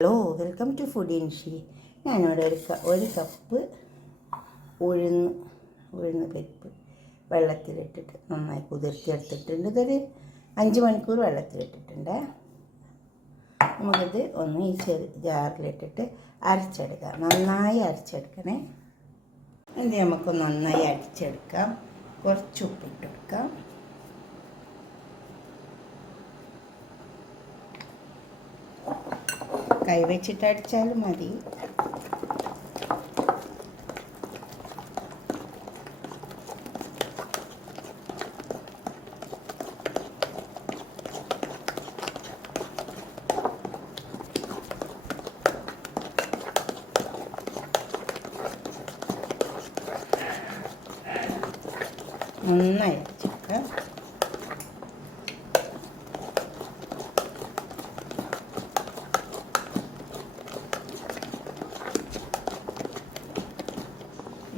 Hello, welcome to food ഇൻഷി. ഞാനിവിടെ ഒരു കപ്പ് ഉഴുന്ന് പരിപ്പ് വെള്ളത്തിലിട്ടിട്ട് നന്നായി കുതിർത്തിയെടുത്തിട്ടുണ്ട്. ഇതൊരു 5 മണിക്കൂർ വെള്ളത്തിലിട്ടിട്ടുണ്ട്. നമുക്കിത് ഒന്ന് ഈ ജാറിലിട്ടിട്ട് അരച്ചെടുക്കാം. നന്നായി അരച്ചെടുക്കണേ. ഇത് നമുക്ക് നന്നായി അരച്ചെടുക്കാം. കുറച്ച് ഉപ്പിട്ടെടുക്കാം. കൈ വെച്ചിട്ട് അടിച്ചാലും മതി. നന്നായി അരച്ചെടുക്കാം.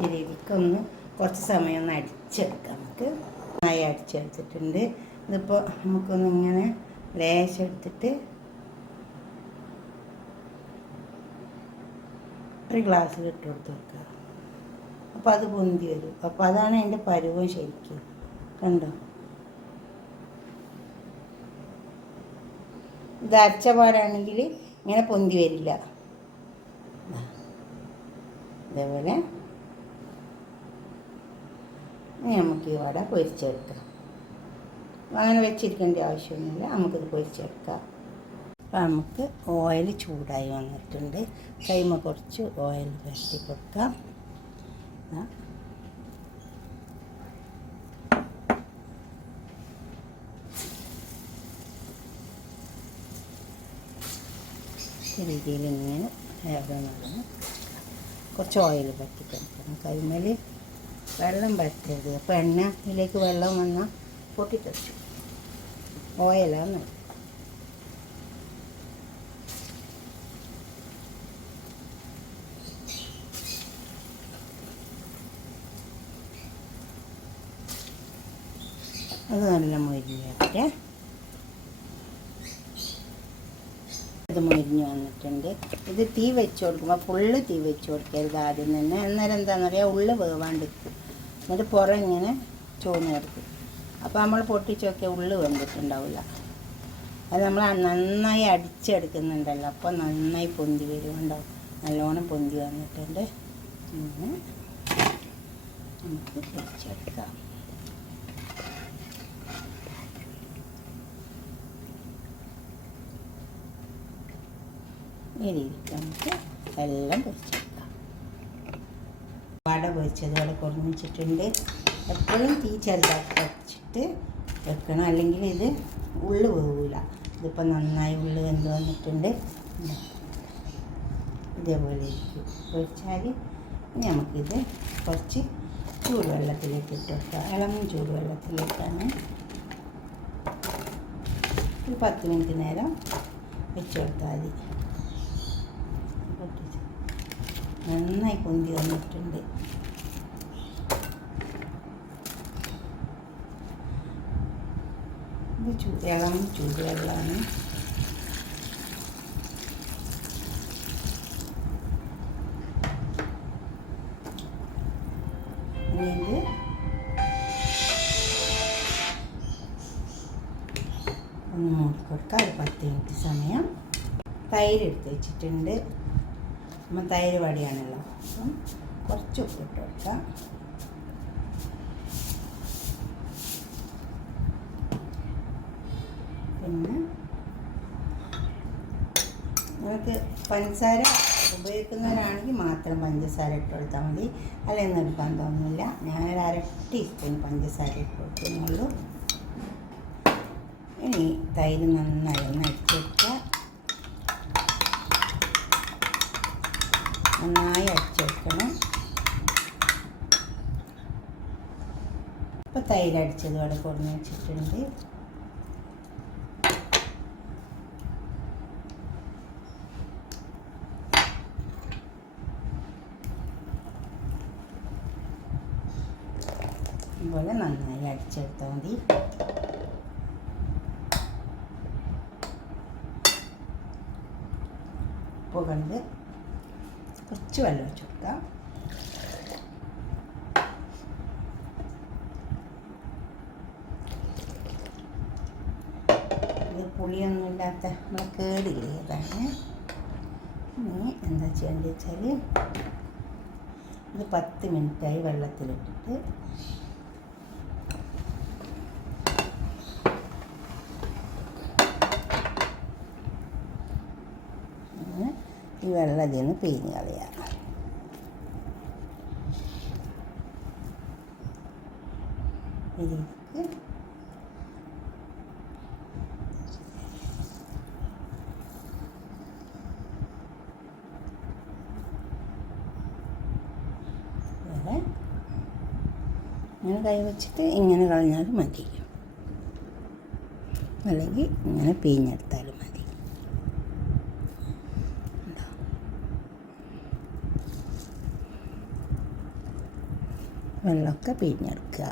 ഈ രീതിക്കൊന്ന് കുറച്ച് സമയം ഒന്ന് അടിച്ചെടുക്കാം. നമുക്ക് നന്നായി അടിച്ചെടുത്തിട്ടുണ്ട്. ഇതിപ്പോൾ നമുക്കൊന്ന് ഇങ്ങനെ ലേശം എടുത്തിട്ട് ഒരു ഗ്ലാസ്സിൽ ഇട്ട് കൊടുത്ത് വെക്കുക. അപ്പോൾ അത് പൊന്തി വരും. അപ്പോൾ അതാണ് അതിൻ്റെ പരുവം ശരിക്കും. കണ്ടോ, ഇത് അരച്ച പാടാണെങ്കിൽ ഇങ്ങനെ പൊന്തി വരില്ല. ഇതേപോലെ നമുക്ക് ഈ വട പൊരിച്ചെടുക്കാം. അങ്ങനെ വെച്ചിരിക്കേണ്ട ആവശ്യമൊന്നുമില്ല. നമുക്കിത് പൊരിച്ചെടുക്കാം. അപ്പോൾ നമുക്ക് ഓയിൽ ചൂടായി വന്നിട്ടുണ്ട്. കൈമ കുറച്ച് ഓയിൽ പരട്ടി കൊടുക്കാം. രീതിയിൽ ഇങ്ങനെ നടന്ന് കുറച്ച് ഓയിൽ പറ്റി കൊടുക്കണം. കൈമേൽ വെള്ളം പറ്റരുത്. അപ്പോൾ എണ്ണയിലേക്ക് വെള്ളം വന്നാൽ പൊട്ടിത്തെറിച്ചു. ഓയിലാണ്. അത് നല്ല മൊരിഞ്ഞിട്ട് ഇത് മൊരിഞ്ഞ് വന്നിട്ടുണ്ട്. ഇത് തീ വെച്ച് കൊടുക്കുമ്പോൾ ഫുള്ള് തീ വെച്ച് കൊടുക്കരുത് ആദ്യം തന്നെ. അന്നേരം എന്താണെന്നറിയാം, ഉള്ളു വേവാണ്ടിരിക്കും. എന്നിട്ട് പുറം ഇങ്ങനെ ചുവന്ന് കിടക്കും. അപ്പോൾ നമ്മൾ പൊട്ടിച്ചൊക്കെ ഉള്ളു വെന്തിട്ടുണ്ടാവില്ല. അത് നമ്മൾ നന്നായി അടിച്ചെടുക്കുന്നുണ്ടല്ലോ, അപ്പോൾ നന്നായി പൊന്തി വരുന്നുണ്ടാവും. നല്ലോണം പൊന്തി വന്നിട്ടുണ്ട്. ഇങ്ങനെ നമുക്ക് പൊരിച്ചെടുക്കാം. ഈ രീതിക്ക് നമുക്ക് എല്ലാം പൊരിച്ചെടുക്കാം. വട പൊരിച്ചതുപോലെ കുറഞ്ഞിട്ടുണ്ട്. എപ്പോഴും തീ ചെറുതാക്കി വെച്ചിട്ട് വെക്കണം, അല്ലെങ്കിൽ ഇത് ഉള്ളു വേവില്ല. ഇതിപ്പോൾ നന്നായി ഉള്ളു വെന്ത് വന്നിട്ടുണ്ട്. ഇതേപോലെ ഇരിക്കും പൊരിച്ചാൽ. നമുക്കിത് കുറച്ച് ചൂടുവെള്ളത്തിലേക്ക് ഇട്ട് വെക്കാം. ഇളം ചൂടുവെള്ളത്തിലേക്കാണ്. ഒരു 10 മിനിറ്റ് നേരം വെച്ച് കൊടുത്താൽ മതി. നന്നായി പൊന്തി വന്നിട്ടുണ്ട്. ഇത് ഇളം ചൂടുവെള്ളമാണ്. ഇനി ഇത് ഒന്ന് മൂടിക്കൊടുക്കാം. ഒരു 10 മിനിറ്റ് സമയം. തൈര് എടുത്ത് വെച്ചിട്ടുണ്ട്. നമ്മൾ തൈര് വടിയാണല്ലോ, അപ്പം കുറച്ച് ഉപ്പിട്ട് കൊടുക്കാം. പിന്നെ നമുക്ക് പഞ്ചസാര ഉപയോഗിക്കുന്നവരാണെങ്കിൽ മാത്രം പഞ്ചസാര ഇട്ട് കൊടുത്താൽ മതി. അല്ലെങ്കിൽ നിർബന്ധമൊന്നുമില്ല. ഞാനൊരു 1/2 ടീസ്പൂൺ പഞ്ചസാര ഇട്ട് കൊടുക്കുന്നുള്ളൂ. ഇനി തൈര് നന്നായി ഒന്ന് അടിച്ചെടുക്കുക. നന്നായി അടിച്ചെടുക്കണം. ഇപ്പോൾ തൈര് അടിച്ചതുപോലെ കുറഞ്ഞ് വെച്ചിട്ടുണ്ട്. ഇതുപോലെ നന്നായി അടിച്ചെടുത്താൽ മതി. ഉപ്പ് കണ്ട് കുറച്ച് വെള്ളം ഒഴിച്ച് കൊടുക്കാം. ഇത് പുളിയൊന്നുമില്ലാത്ത നമ്മൾ കേടില്ലേ അതാണ്. ഇനി എന്താ ചെയ്യേണ്ടത് വെച്ചാൽ ഇത് 10 മിനിറ്റായി വെള്ളത്തിലിട്ടിട്ട് ഈ വെള്ളം ഇതിൽ നിന്ന് പിഴിഞ്ഞ് കളയാം. ഇതിലേക്ക് ഇങ്ങനെ കൈ വെച്ചിട്ട് ഇങ്ങനെ കളഞ്ഞാലും മതി, അല്ലെങ്കിൽ ഇങ്ങനെ പിഴിഞ്ഞെടുത്താലും മതി. വെള്ളമൊക്കെ പിഴിഞ്ഞെടുക്കുക.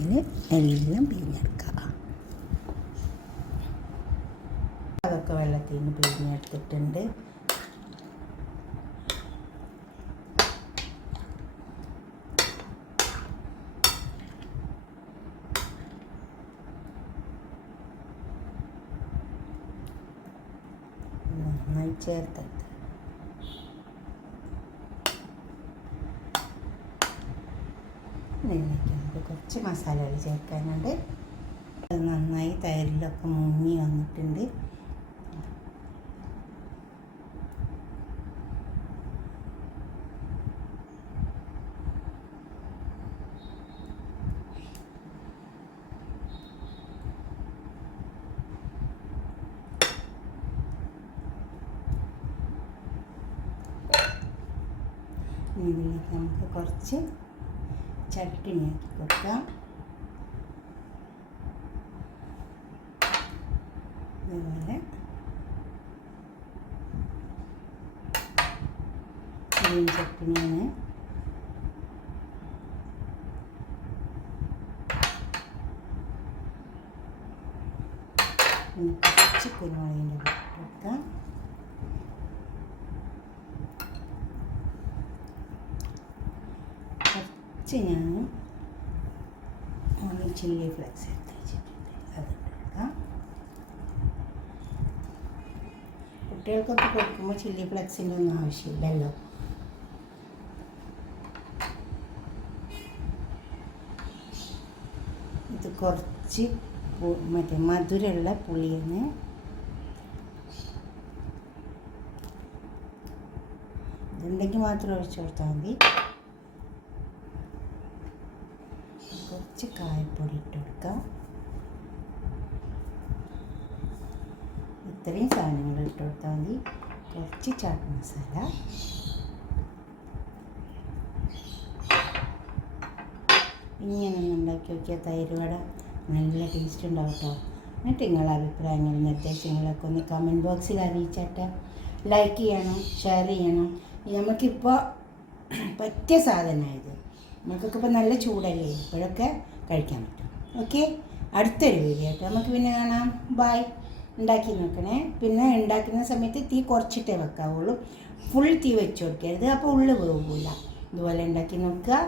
ഇതിൽ എല്ലാം പിഴിഞ്ഞെടുക്കുക. അതൊക്കെ വെള്ളത്തിൽ നിന്ന് പിഴിഞ്ഞെടുത്തിട്ടുണ്ട്. നന്നായി ചേർത്തെടുത്ത് ഇതിലേക്ക് നമുക്ക് കുറച്ച് മസാലകൾ ചേർക്കാനുണ്ട്. അത് നന്നായി തൈരിലൊക്കെ മുങ്ങി വന്നിട്ടുണ്ട്. ഇതിലേക്ക് നമുക്ക് കുറച്ച് ചട്ടിനി ആക്കി കൊടുക്കാം. അതുപോലെ ഗ്രീൻ ചട്ടിനിയാണ്. കുറച്ച് കുരുമുളകിൻ്റെ പൊടി കൊടുക്കാം. ഞാൻ ചില്ലി ഫ്ലെക്സ് എടുത്ത് വെച്ചിട്ടുണ്ട്, അത് കൊടുക്കാം. കുട്ടികൾക്കൊക്കെ കൊടുക്കുമ്പോൾ ചില്ലി ഫ്ലെക്സിൻ്റെ ഒന്നും ആവശ്യമില്ലല്ലോ. ഇത് കുറച്ച് മറ്റേ മധുരമുള്ള പുളിയെന്ന് ഇതുണ്ടെങ്കിൽ മാത്രം ഒഴിച്ചു കൊടുത്താൽ മതി. കുറച്ച് കായപ്പൊടി ഇട്ട് കൊടുക്കാം. ഇത്രയും സാധനങ്ങൾ ഇട്ട് കൊടുത്താൽ മതി. കുറച്ച് ചാട്ട് മസാല, ഇങ്ങനെയൊന്നും ഉണ്ടാക്കി നോക്കിയാൽ തൈര് വട നല്ല ടേസ്റ്റ് ഉണ്ടാവും കേട്ടോ. എന്നിട്ട് നിങ്ങളുടെ അഭിപ്രായങ്ങളും നിർദ്ദേശങ്ങളൊക്കെ ഒന്ന് കമൻറ്റ് ബോക്സിൽ അറിയിച്ചിട്ട് ലൈക്ക് ചെയ്യണം, ഷെയർ ചെയ്യണം. നമുക്കിപ്പോൾ പറ്റിയ സാധനമായത്, നമുക്കൊക്കെ ഇപ്പോൾ നല്ല ചൂടല്ലേ, ഇപ്പോഴൊക്കെ കഴിക്കാൻ പറ്റും. ഓക്കെ, അടുത്തൊരു വീഡിയോ ആയിട്ട് നമുക്ക് പിന്നെ കാണാം. ബായ്. ഉണ്ടാക്കി നോക്കണേ. പിന്നെ ഉണ്ടാക്കുന്ന സമയത്ത് തീ കുറച്ചിട്ടേ വെക്കാവുള്ളൂ, ഫുൾ തീ വെച്ച് കൊടുക്കരുത്, അപ്പോൾ ഉള്ളു പോകില്ല. ഇതുപോലെ ഉണ്ടാക്കി നോക്കുക.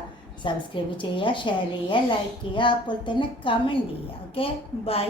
സബ്സ്ക്രൈബ് ചെയ്യുക, ഷെയർ ചെയ്യുക, ലൈക്ക് ചെയ്യുക, അപ്പോൾ തന്നെ കമൻറ്റ് ചെയ്യുക. Okay, by.